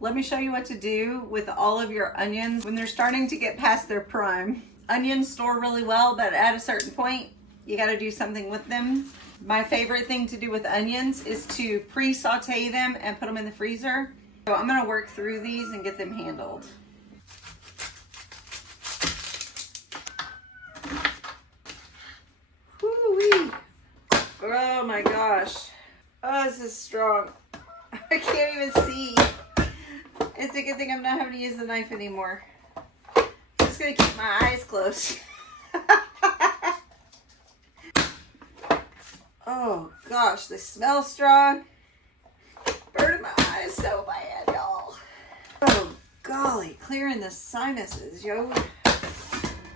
Let me show you what to do with all of your onions when they're starting to get past their prime. Onions store really well, but at a certain point, you got to do something with them. My favorite thing to do with onions is to pre-saute them and put them in the freezer. So I'm going to work through these and get them handled. Woo-wee. Oh my gosh. Oh, this is strong. I can't even see. It's a good thing I'm not having to use the knife anymore. I'm just gonna keep my eyes closed. Oh gosh, they smell strong. Burning my eyes so bad, y'all. Oh golly, clearing the sinuses, yo. I'm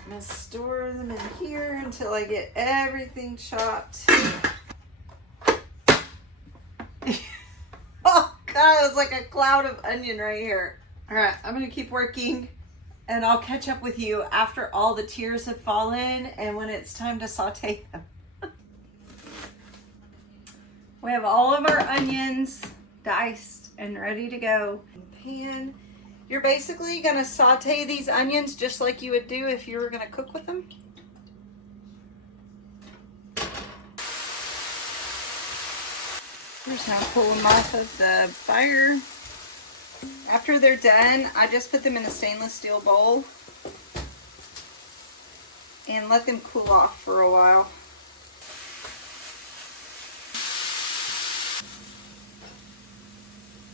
gonna store them in here until I get everything chopped. Oh God, it's like a cloud of onion right here. All right, I'm gonna keep working and I'll catch up with you after all the tears have fallen and when it's time to saute them. We have all of our onions diced and ready to go. Pan. You're basically gonna saute these onions just like you would do if you were gonna cook with them. Just now pull them off of the fire. After they're done, I just put them in a stainless steel bowl and let them cool off for a while.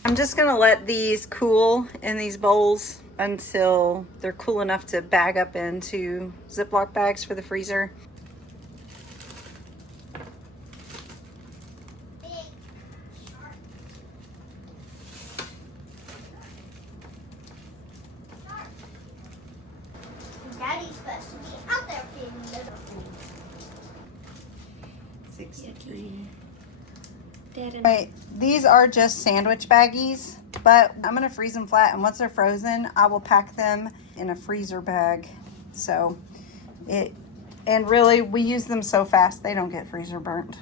I'm just gonna let these cool in these bowls until they're cool enough to bag up into Ziploc bags for the freezer. Daddy's supposed to be out there feeding little things. 63. Wait, these are just sandwich baggies, but I'm gonna freeze them flat, and once they're frozen, I will pack them in a freezer bag. So and really, we use them so fast, they don't get freezer burnt.